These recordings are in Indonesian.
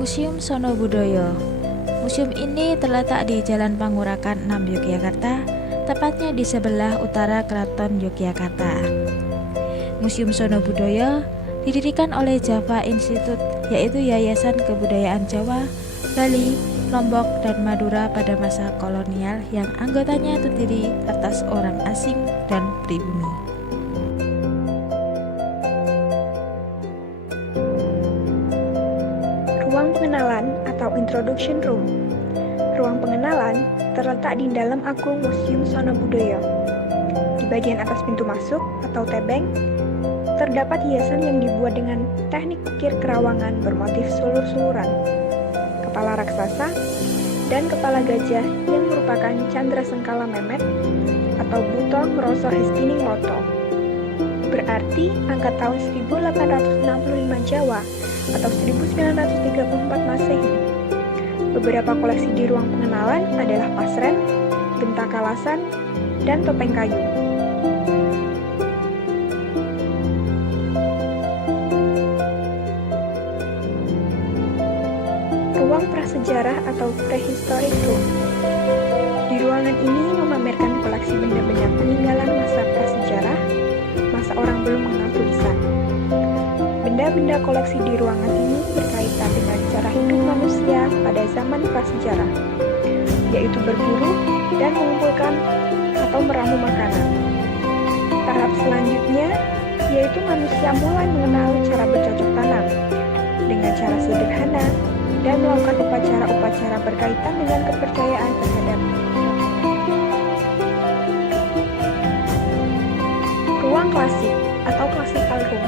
Museum Sono Budoyo. Museum ini terletak di Jalan Pangurakan 6 Yogyakarta, tepatnya di sebelah utara Keraton Yogyakarta. Museum Sono Budoyo didirikan oleh Java Institute, yaitu Yayasan Kebudayaan Jawa, Bali, Lombok, dan Madura pada masa kolonial yang anggotanya terdiri atas orang asing dan pribumi. Ruang pengenalan atau Introduction Room. Ruang pengenalan terletak di dalam Agung Museum Sono Budoyo. Di bagian atas pintu masuk atau tebeng, terdapat hiasan yang dibuat dengan teknik ukir kerawangan bermotif sulur-suluran, kepala raksasa, dan kepala gajah yang merupakan Candra Sengkala Memet atau Buto Ngroso Hestining Loto. Berarti angka tahun 1865 Jawa atau 1934 Masehi. Beberapa koleksi di ruang pengenalan adalah pasren, bentaka lasan, dan topeng kayu. Ruang prasejarah atau prehistoric room. Di ruangan ini memamerkan koleksi benda-benda peninggalan masa prasejarah, masa orang belum mengenal tulisan. Benda-benda koleksi di ruangan ini berkaitan dengan cara hidup manusia pada zaman prasejarah, yaitu berburu dan mengumpulkan atau meramu makanan. Tahap selanjutnya yaitu manusia mulai mengenal cara bercocok tanam dengan cara sederhana dan melakukan upacara-upacara berkaitan dengan kepercayaan terhadap ruang klasik atau classical room.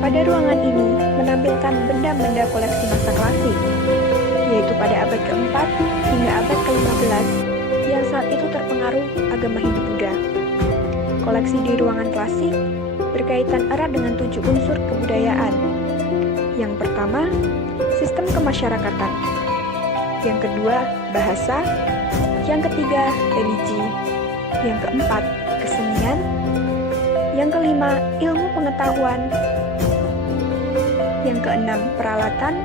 Pada ruangan ini menampilkan benda-benda koleksi masa klasik, yaitu pada abad ke-4 hingga abad ke-15 yang saat itu terpengaruh agama Hindu-Buddha. Koleksi di ruangan klasik berkaitan erat dengan 7 unsur kebudayaan. Yang pertama, sistem kemasyarakatan. Yang kedua, bahasa. Yang ketiga, religi. Yang keempat, kesenian. Yang kelima, ilmu pengetahuan. Yang keenam, peralatan.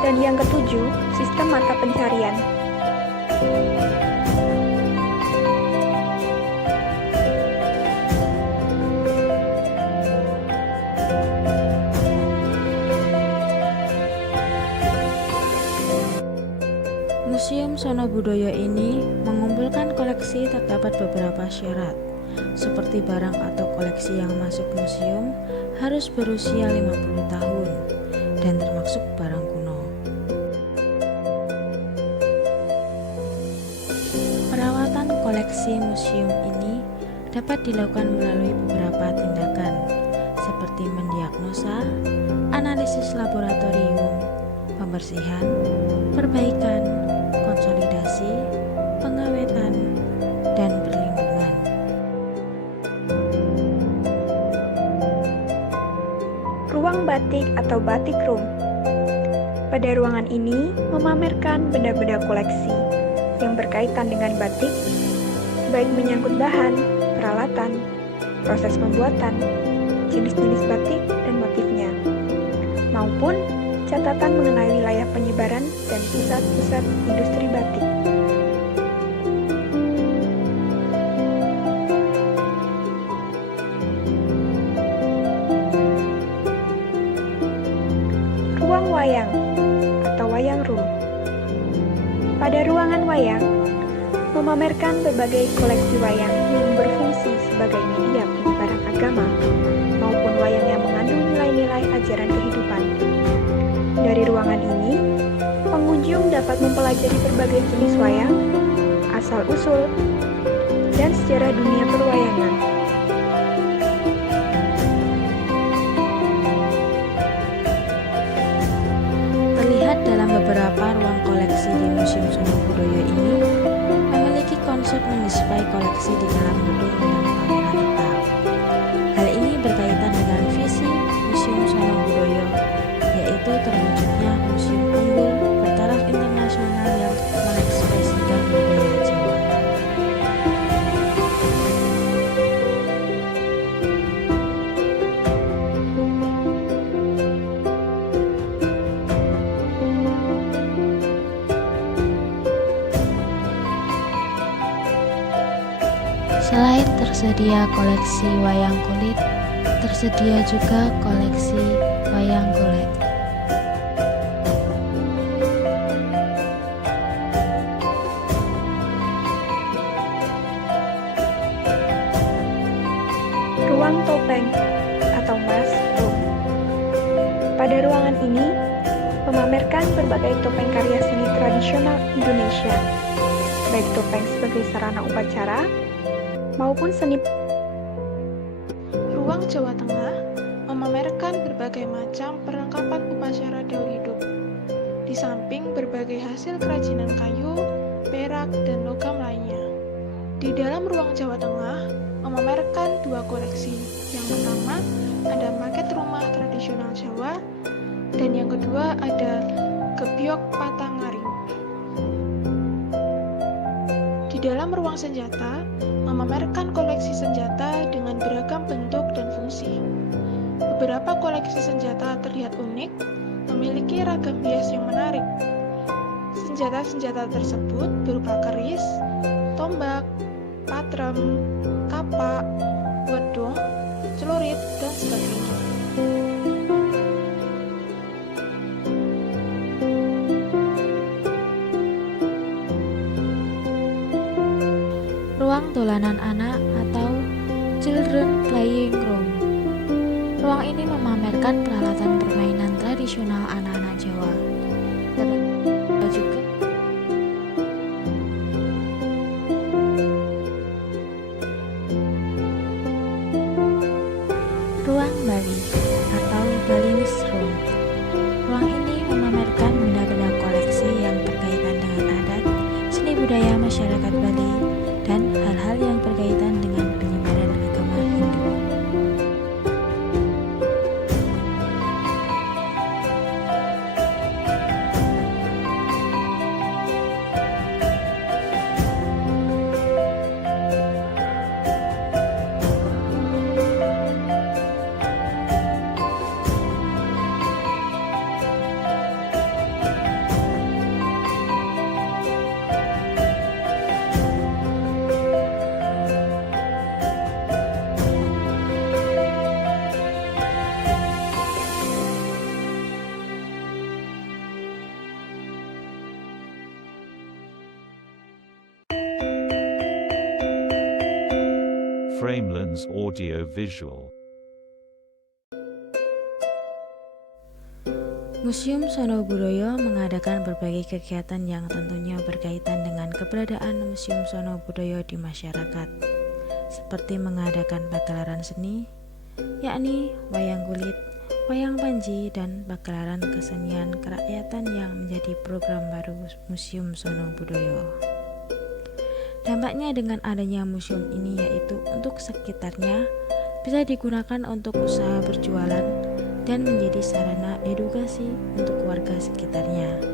Dan yang ketujuh, sistem mata pencarian. Museum Sono Budoyo ini mengumpulkan koleksi terdapat beberapa syarat, seperti barang atau koleksi yang masuk museum harus berusia 50 tahun dan termasuk barang kuno. Perawatan koleksi museum ini dapat dilakukan melalui beberapa tindakan, seperti mendiagnosa, analisis laboratorium, pembersihan, perbaikan, konsolidasi, pengawetan, dan perlindungan. Ruang batik atau batik room. Pada ruangan ini memamerkan benda-benda koleksi yang berkaitan dengan batik, baik menyangkut bahan, peralatan, proses pembuatan, jenis-jenis batik dan motifnya, maupun catatan mengenai wilayah penyebaran dan pusat-pusat industri batik. Ruang wayang atau wayang room. Pada ruangan wayang, memamerkan berbagai koleksi wayang yang berfungsi sebagai media penyebaran agama maupun wayang yang mengandung nilai-nilai ajaran kehidupan. Dari ruangan ini, Pengunjung dapat mempelajari berbagai jenis wayang, asal-usul, dan sejarah dunia perwayangan. Terlihat dalam beberapa ruang koleksi di Museum Sono Budoyo ini memiliki konsep mendisplay koleksi di dalam gedung dengan pameran tetap. Hal ini berkaitan dengan visi Museum Sono Budoyo, yaitu terwujudnya museum unggul bertaraf internasional yang mengekspresikan budaya Jawa. Selain tersedia koleksi wayang kulit, tersedia juga koleksi wayang golek. Ruang topeng atau mask room. Pada ruangan ini, memamerkan berbagai topeng karya seni tradisional Indonesia, baik topeng sebagai sarana upacara maupun seni. Ruang Jawa Tengah memamerkan berbagai macam perlengkapan upacara daur hidup, di samping berbagai hasil kerajinan kayu, perak, dan logam lainnya. Di dalam Ruang Jawa Tengah memamerkan dua koleksi. Yang pertama ada maket rumah tradisional Jawa, dan yang kedua ada gebyok Patangaring. Di dalam Ruang Senjata memamerkan koleksi senjata dengan beragam bentuk dan fungsi. Beberapa koleksi senjata terlihat unik, memiliki ragam bias yang menarik. Senjata-senjata tersebut berupa keris, tombak, patrem, kapak, wedung, celurit, dan sebagainya. Ruang dolanan anak atau Children Playing Room. Ruang ini memamerkan peralatan permainan tradisional anak-anak Jawa. Terdapat juga Ruang Bali atau Balinese Room. Ruang ini memamerkan benda-benda koleksi yang berkaitan dengan adat, seni budaya masyarakat Bali, dan hal-hal yang berkaitan dengan penyebaran agama Hindu. Framelens Audio Visual. Museum Sono Budoyo mengadakan berbagai kegiatan yang tentunya berkaitan dengan keberadaan Museum Sono Budoyo di masyarakat, seperti mengadakan pagelaran seni, yakni wayang kulit, wayang panji, dan pagelaran kesenian kerakyatan yang menjadi program baru Museum Sono Budoyo. Dampaknya dengan adanya museum ini yaitu untuk sekitarnya bisa digunakan untuk usaha berjualan dan menjadi sarana edukasi untuk warga sekitarnya.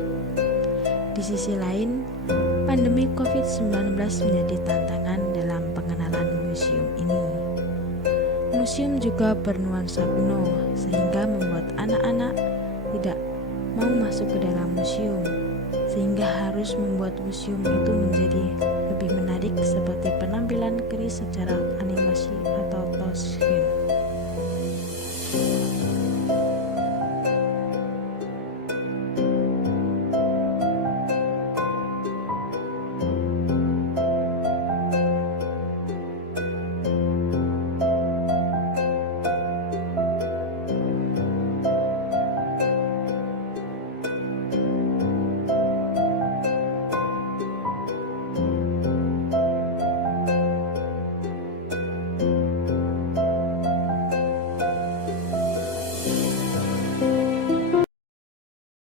Di sisi lain, pandemi COVID-19 menjadi tantangan dalam pengenalan museum ini. Museum juga bernuansa kuno sehingga membuat anak-anak tidak mau masuk ke dalam museum, sehingga harus membuat museum itu menjadi lebih menarik seperti penampilan keris secara animasi atau touchscreen.